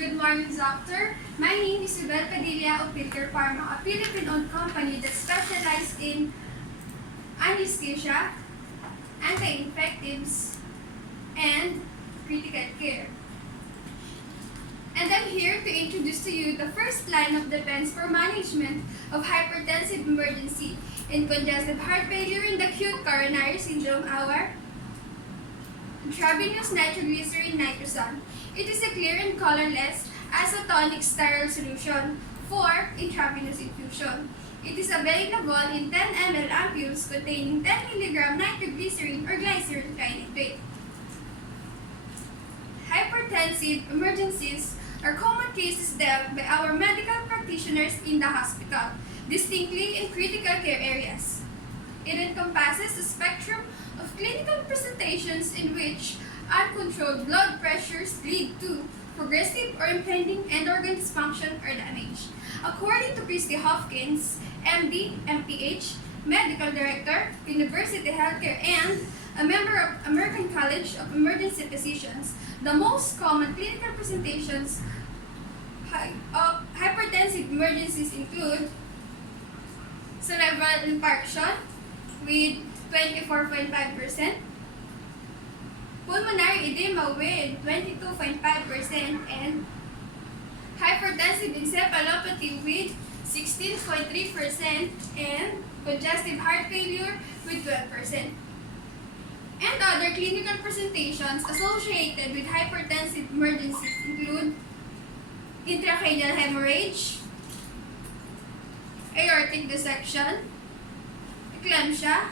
Good morning, Doctor. My name is Yovilyn of Pilker Pharma, a Philippine-owned company that specializes in anesthesia, anti-infectives, and critical care. And I'm here to introduce to you the first line of defense for management of hypertensive emergency in congestive heart failure in the acute coronary syndrome, our intravenous nitroglycerin Nitrosan. It is a clear and colorless isotonic sterile solution for intravenous infusion. It is available in 10 ml ampules containing 10 mg nitroglycerin or glycerin trinitrate. Hypertensive emergencies are common cases dealt by our medical practitioners in the hospital, distinctly in critical care areas. It encompasses a spectrum of clinical presentations in which uncontrolled blood pressures lead to progressive or impending end organ dysfunction or damage. According to Christy Hopkins, MD, MPH, Medical Director, University Healthcare, and a member of American College of Emergency Physicians, the most common clinical presentations of hypertensive emergencies include cerebral infarction with 24.5%, pulmonary edema with 22.5%, and hypertensive encephalopathy with 16.3%, and congestive heart failure with 12%. And other clinical presentations associated with hypertensive emergencies include intracranial hemorrhage, aortic dissection, eclampsia,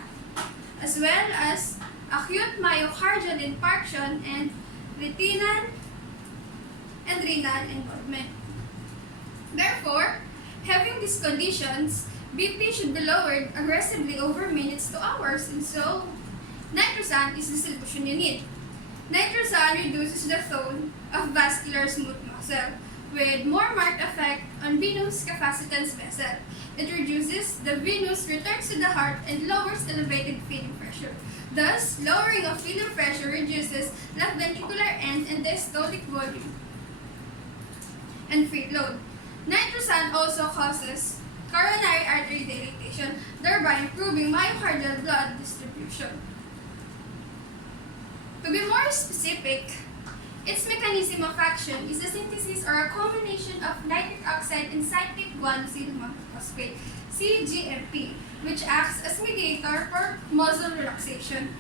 as well as acute myocardial infarction and retinal and renal involvement. Therefore, having these conditions, BP should be lowered aggressively over minutes to hours, and so Nitrosan is the solution you need. Nitrosan reduces the tone of vascular smooth muscle with more marked effect on venous capacitance vessel. It reduces the venous returns to the heart and lowers elevated feeding pressure. Thus, lowering of feeding pressure reduces left ventricular end and diastolic volume and free load. Nitrosan also causes coronary artery dilatation, thereby improving myocardial blood distribution. To be more specific, its mechanism of action is a synthesis or a combination of nitric oxide and cyclic guanosyl monophosphate, CGMP, which acts as mediator for muscle relaxation.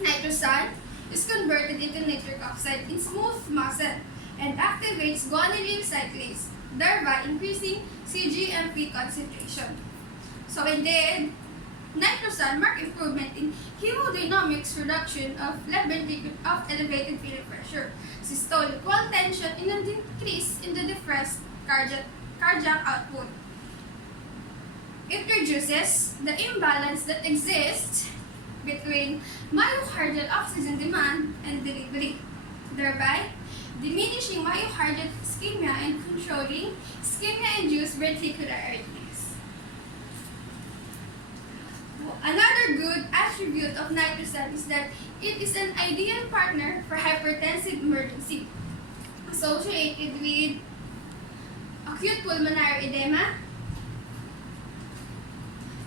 Nitrosan is converted into nitric oxide in smooth muscle and activates guanylyl cyclase, thereby increasing CGMP concentration. So indeed, Nitrosan marked improvement in hemodynamics reduction of left ventricle of elevated feeding pressure, systolic wall tension, and a decrease in the depressed cardiac output. It reduces the imbalance that exists between myocardial oxygen demand and delivery, thereby diminishing myocardial ischemia and controlling ischemia-induced ventricular arrhythmias. Another good attribute of Nitrosan is that it is an ideal partner for hypertensive emergency associated with acute pulmonary edema,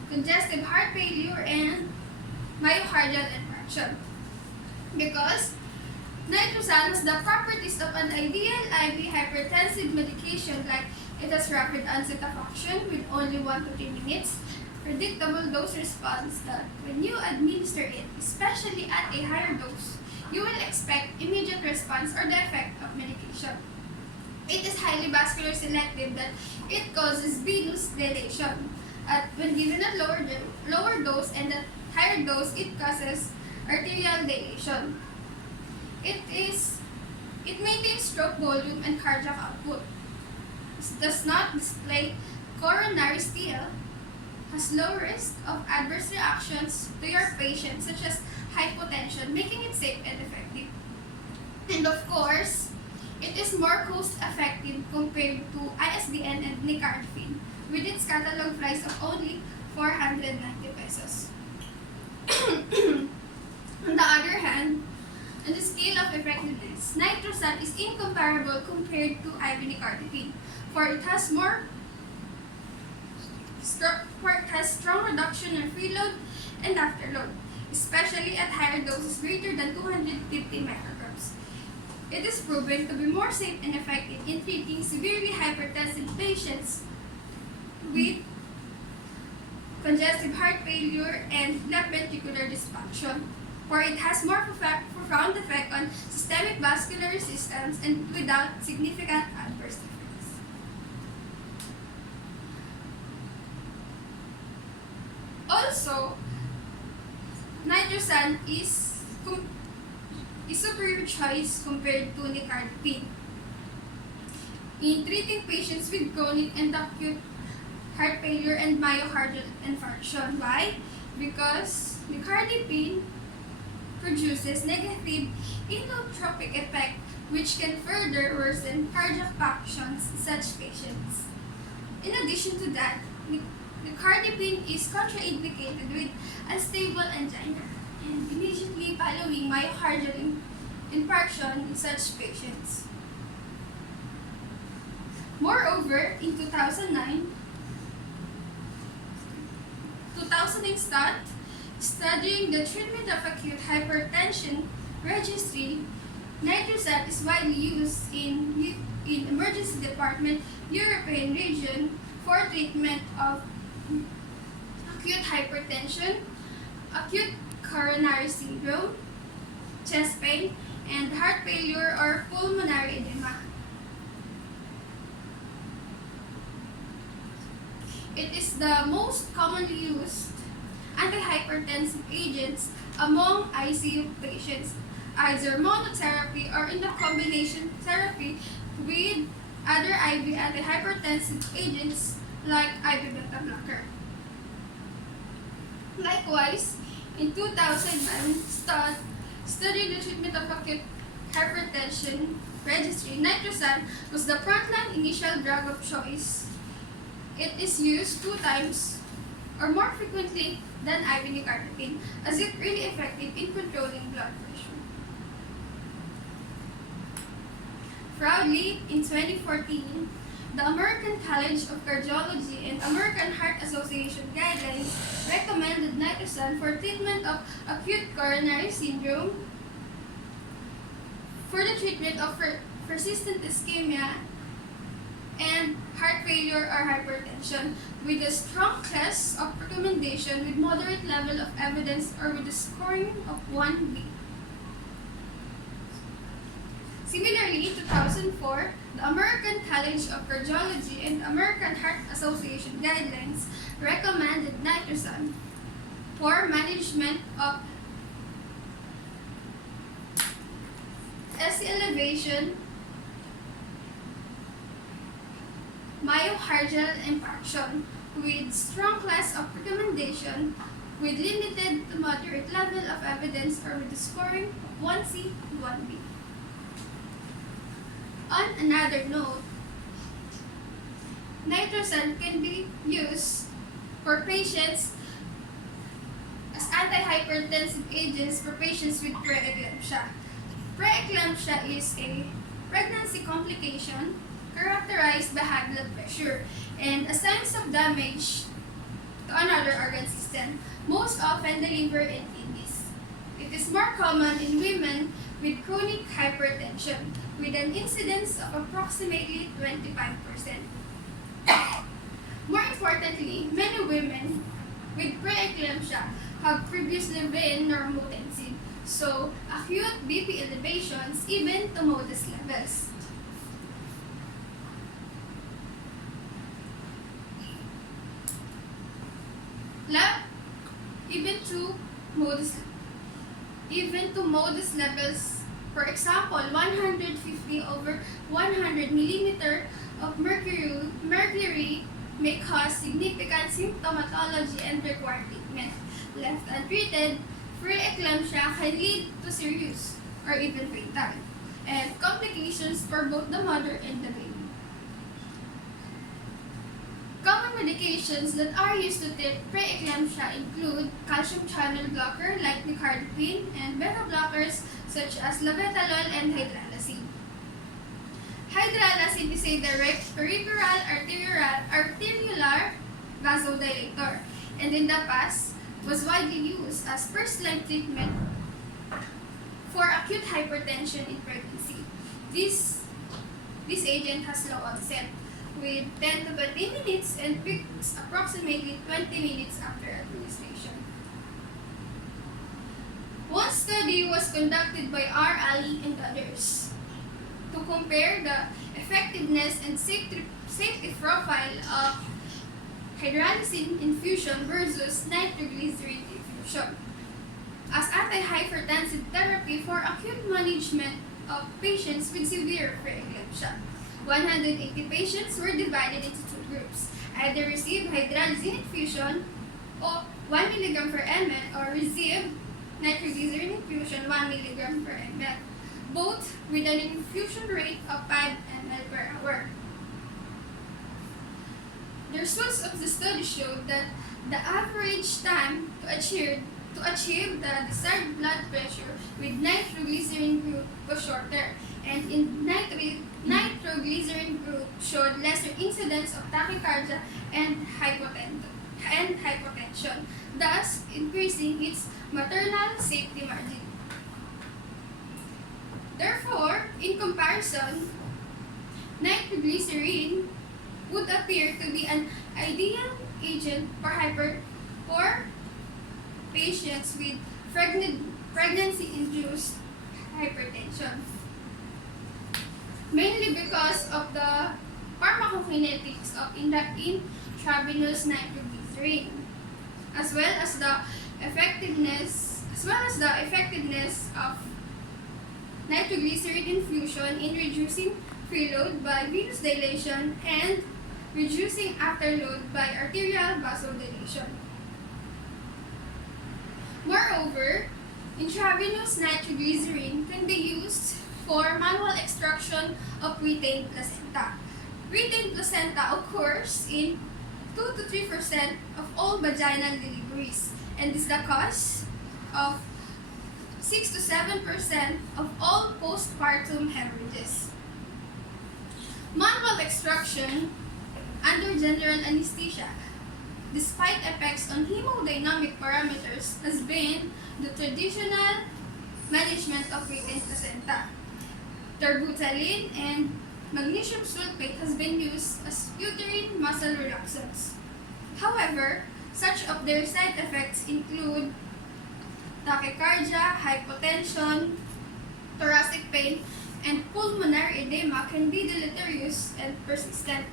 congestive heart failure, and myocardial infarction. Because Nitrosan has the properties of an ideal IV hypertensive medication, like it has rapid onset of action with only 1 to 3 minutes, predictable dose response that when you administer it, especially at a higher dose, you will expect immediate response or the effect of medication. It is highly vascular selective, that it causes venous dilation. When given at lower dose and at higher dose, it causes arterial dilation. It maintains stroke volume and cardiac output. It does not display coronary steal, has low risk of adverse reactions to your patient, such as hypotension, making it safe and effective. And of course, it is more cost-effective compared to ISDN and nicardipine, with its catalog price of only 490 pesos. On the other hand, On the scale of effectiveness, Nitrosan is incomparable compared to IV nicardipine, for it has strong reduction in preload and afterload, especially at higher doses greater than 250 micrograms. It is proven to be more safe and effective in treating severely hypertensive patients with congestive heart failure and left ventricular dysfunction, for it has more profound effect on systemic vascular resistance and without significant adverse effects. Also, Nitrosan is superior choice compared to nicardipine in treating patients with chronic and acute heart failure and myocardial infarction. Why? Because nicardipine produces negative inotropic effect which can further worsen cardiac functions in such patients. In addition to that, nicardipine is contraindicated with unstable angina and immediately following myocardial infarction in such patients. Moreover, in 2009 studying the treatment of acute hypertension registry, Nitrosan is widely used in emergency department European region for treatment of acute hypertension, acute coronary syndrome, chest pain, and heart failure or pulmonary edema. It is the most commonly used antihypertensive agents among ICU patients, either monotherapy or in the combination therapy with other IV antihypertensive agents like IV beta blocker. Likewise, in 2009, studying the treatment of acute hypertension registry, Nitrosan was the frontline initial drug of choice. It is used 2 times or more frequently than IV nicardipine, as it really effective in controlling blood pressure. Proudly, in 2014, the American College of Cardiology and American Heart Association guidelines recommended Nitrosan for treatment of acute coronary syndrome, for the treatment of persistent ischemia, and heart failure or hypertension, with a strong class of recommendation with moderate level of evidence or with a scoring of 1B. Similarly, in 2004, the American College of Cardiology and American Heart Association guidelines recommended Nitrosan for management of SC elevation, myocardial infarction, with strong class of recommendation with limited to moderate level of evidence or with a scoring of 1C to 1B. On another note, Nitrosan can be used for patients as antihypertensive agents for patients with preeclampsia. Preeclampsia is a pregnancy complication characterized by high blood pressure and a signs of damage to another organ system, most often the liver and kidneys. It is more common in women with chronic hypertension, with an incidence of approximately 25%. More importantly, many women with preeclampsia have previously been normotensive, so acute BP elevations even to modest levels. Even to modest levels, for example, 150 over 100 millimeter of mercury may cause significant symptomatology and require treatment. Left untreated, preeclampsia can lead to serious or even fatal and complications for both the mother and the baby. Common Common medications that are used to treat preeclampsia include calcium channel blocker like nicardipine and beta blockers such as labetalol and hydralazine. Hydralazine is a direct peripheral arteriolar vasodilator, and in the past was widely used as first-line treatment for acute hypertension in pregnancy. This agent has low onset with 10 to 20 minutes and peaks approximately 20 minutes after administration. One study was conducted by R. Ali and others to compare the effectiveness and safety profile of hydralazine infusion versus nitroglycerin infusion as antihypertensive therapy for acute management of patients with severe preeclampsia. 180 patients were divided into two groups. Either received hydralazine infusion of 1 mg per ml or received nitroglycerin infusion 1 mg per ml, both with an infusion rate of 5 ml per hour. The results of the study showed that the average time to achieve the desired blood pressure with nitroglycerin group was shorter, and in nitroglycerin group showed lesser incidence of tachycardia and hypotension, thus increasing its maternal safety margin. Therefore, in comparison, nitroglycerin would appear to be an ideal agent for patients with pregnancy-induced hypertension, mainly because of the pharmacokinetics of intravenous nitroglycerin, as well as the effectiveness of nitroglycerin infusion in reducing preload by venous dilation and reducing afterload by arterial vasodilation. Moreover, intravenous nitroglycerin can be used for manual extraction of retained placenta. Retained placenta occurs in 2 to 3% of all vaginal deliveries and is the cause of 6 to 7% of all postpartum hemorrhages. Manual extraction under general anesthesia, despite effects on hemodynamic parameters, has been the traditional management of retained placenta. Terbutaline and magnesium sulfate has been used as uterine muscle relaxants. However, such of their side effects include tachycardia, hypotension, thoracic pain, and pulmonary edema can be deleterious and persistent.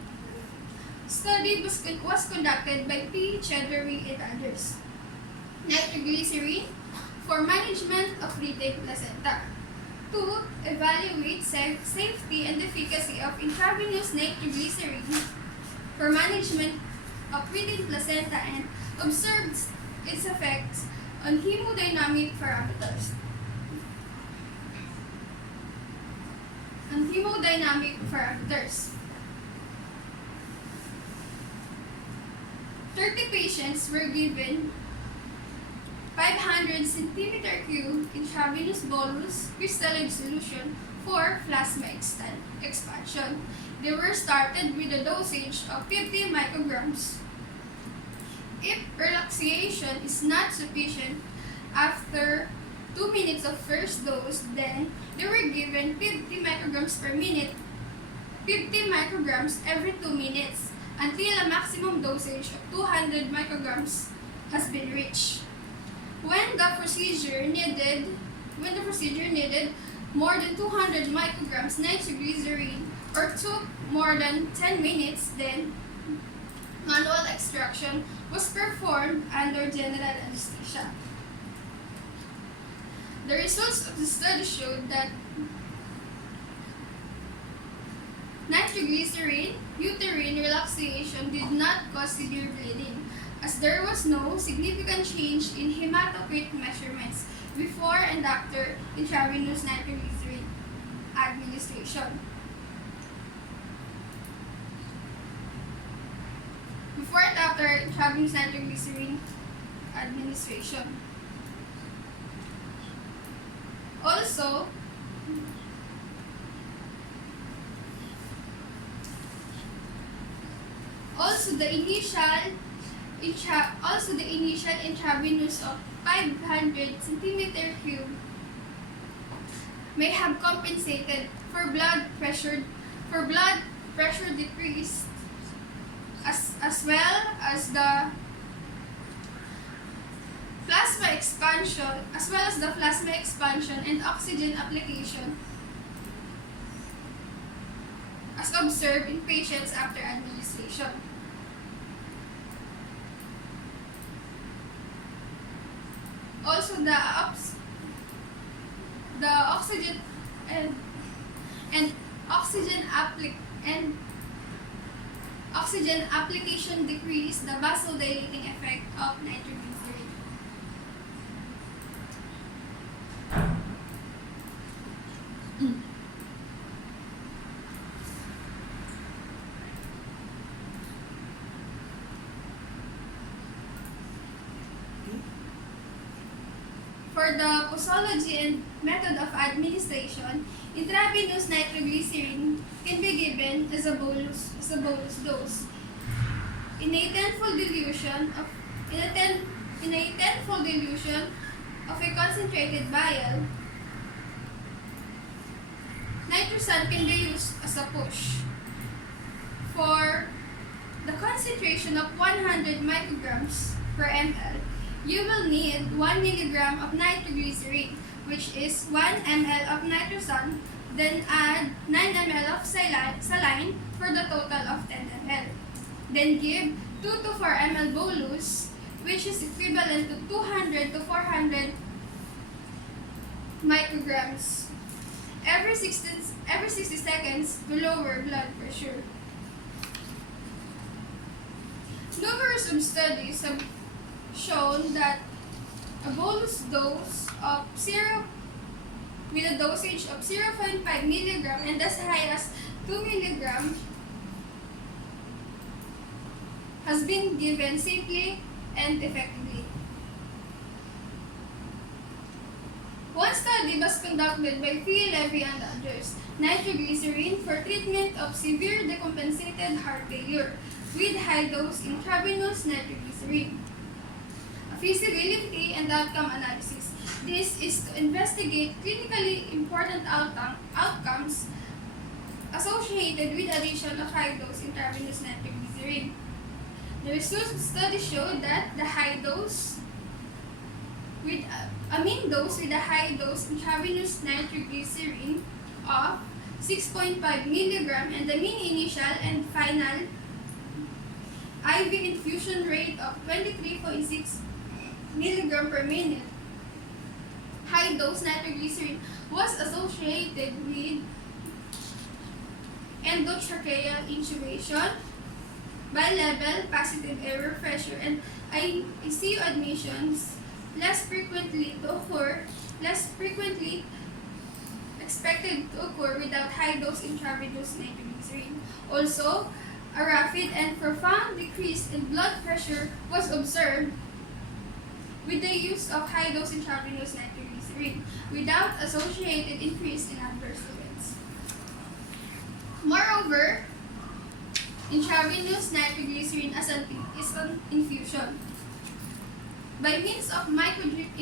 Study was conducted by P. Cheddery and others. Nitroglycerin for management of retained placenta. To evaluate safety and efficacy of intravenous nitroglycerin for management of retained placenta and observed its effects on hemodynamic parameters. 30 patients were given 500 cm³ intravenous bolus crystalline solution for plasma expansion. They were started with a dosage of 50 micrograms. If relaxation is not sufficient after 2 minutes of first dose, then they were given 50 micrograms per minute, 50 micrograms every 2 minutes, until a maximum dosage of 200 micrograms has been reached. When the procedure needed more than 200 micrograms nitroglycerin or took more than 10 minutes, then manual extraction was performed under general anesthesia. The results of the study showed that nitroglycerin uterine relaxation did not cause severe bleeding, as there was no significant change in hematocrit measurements before and after intravenous nitroglycerin administration. before and after intravenous nitroglycerin administration. Also, the initial intravenous of 500 centimeter cube may have compensated for blood pressure decrease as well as the plasma expansion and oxygen application as observed in patients after administration. Also, the oxygen and oxygen application decrease the vasodilating effect of nitroglycerin. For the posology and method of administration, intravenous nitroglycerin can be given as a bolus dose. In a tenfold dilution of a concentrated vial, Nitrosan can be used as a push. For the concentration of 100 micrograms per ml, you will need 1 milligram of nitroglycerin, which is 1 ml of Nitrosan, then add 9 ml of saline for the total of 10 ml. Then give 2 to 4 ml bolus, which is equivalent to 200 to 400 micrograms every 60 seconds to lower blood pressure. Numerous studies have shown that a bolus dose of with a dosage of 0.5 milligram and as high as 2 milligram has been given safely and effectively. One study was conducted by P. Levy and others, nitroglycerin for treatment of severe decompensated heart failure with high-dose intravenous nitroglycerin. Feasibility and outcome analysis. This is to investigate clinically important outcomes associated with addition of high-dose intravenous nitroglycerin. The results of the study showed that the mean dose with a high-dose intravenous nitroglycerin of 6.5 milligram and the mean initial and final IV infusion rate of 23.6 milligram per minute. High-dose nitroglycerin was associated with endotracheal intubation, bi-level positive airway pressure, and ICU admissions less frequently expected to occur without high-dose intravenous nitroglycerin. Also, a rapid and profound decrease in blood pressure was observed with the use of high-dose intravenous nitroglycerin without associated increase in adverse events. Moreover, intravenous nitroglycerin is an infusion. By means of microdrip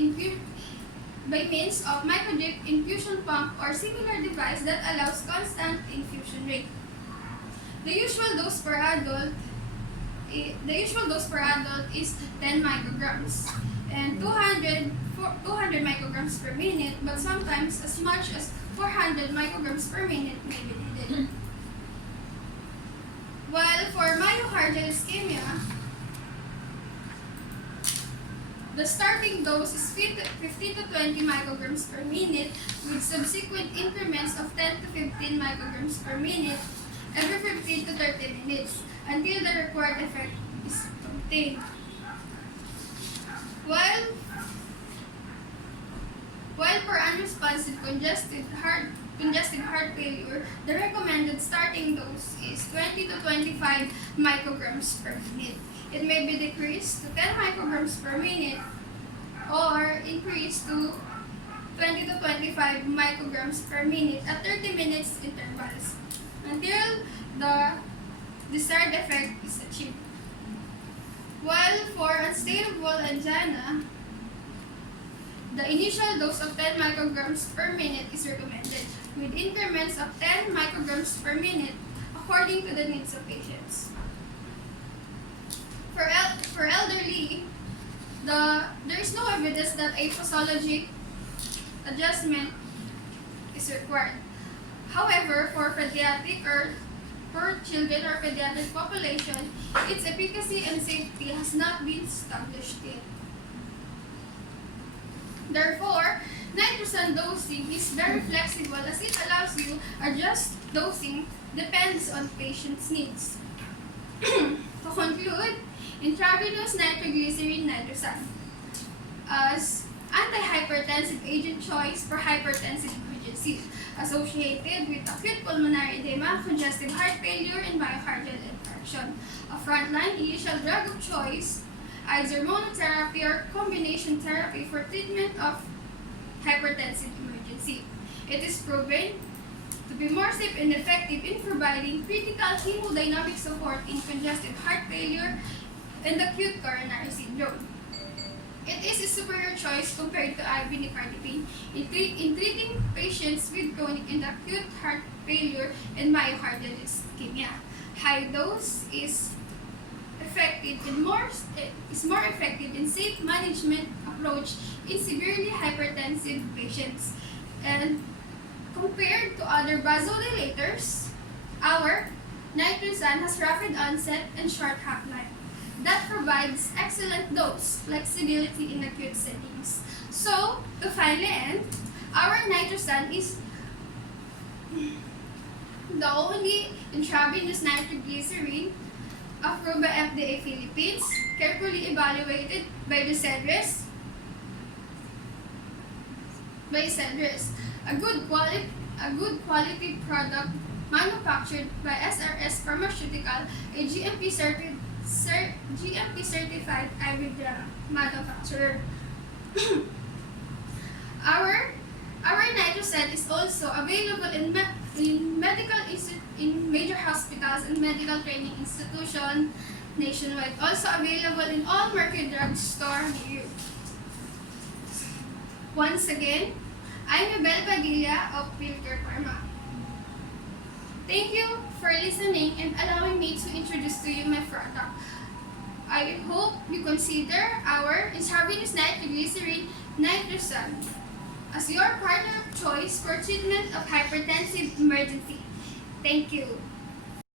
infusion pump or similar device that allows constant infusion rate. The usual dose per adult is 10 micrograms and 200 micrograms per minute, but sometimes as much as 400 micrograms per minute may be needed. While for myocardial ischemia, the starting dose is 15 to 20 micrograms per minute with subsequent increments of 10 to 15 micrograms per minute every 15 to 30 minutes until the required effect is obtained. While for unresponsive congestive heart failure, the recommended starting dose is 20 to 25 micrograms per minute. It may be decreased to 10 micrograms per minute or increased to 20 to 25 micrograms per minute at 30 minutes intervals until the desired effect is achieved. While for unstable angina, the initial dose of 10 micrograms per minute is recommended, with increments of 10 micrograms per minute according to the needs of patients. For elderly, there is no evidence that a posologic adjustment is required. However, for pediatric or for children or pediatric population, its efficacy and safety has not been established yet. Therefore, nitrosan dosing is very flexible as it allows you adjust dosing depends on patient's needs. To conclude, intravenous nitroglycerin nitrosan as antihypertensive agent choice for hypertensive emergencies associated with acute pulmonary edema, congestive heart failure, and myocardial infarction. A frontline initial drug of choice, either monotherapy or combination therapy for treatment of hypertensive emergency. It is proven to be more safe and effective in providing critical hemodynamic support in congestive heart failure and acute coronary syndrome. It is a superior choice compared to IV nicardipine in treating patients with chronic and acute heart failure and myocardial ischemia. High dose is more effective in safe management approach in severely hypertensive patients. And compared to other vasodilators, our nitrosan has rapid onset and short half-life that provides excellent dose flexibility in acute settings. So, to finally end, our nitrosan is the only intravenous nitroglycerin approved by FDA Philippines, carefully evaluated by CEDRS, a good quality product manufactured by SRS Pharmaceutical, a GMP certified IV drug manufacturer. Our nitrosan is also available in major hospitals and medical training institutions nationwide. Also available in all Mercury Drug Store near you. Once again, I'm Abel Padilla of Pilker Pharma. Thank you for listening and allowing me to introduce to you my product. I hope you consider our intravenous nitroglycerin nitrosan as your partner of choice for treatment of hypertensive emergency. Thank you.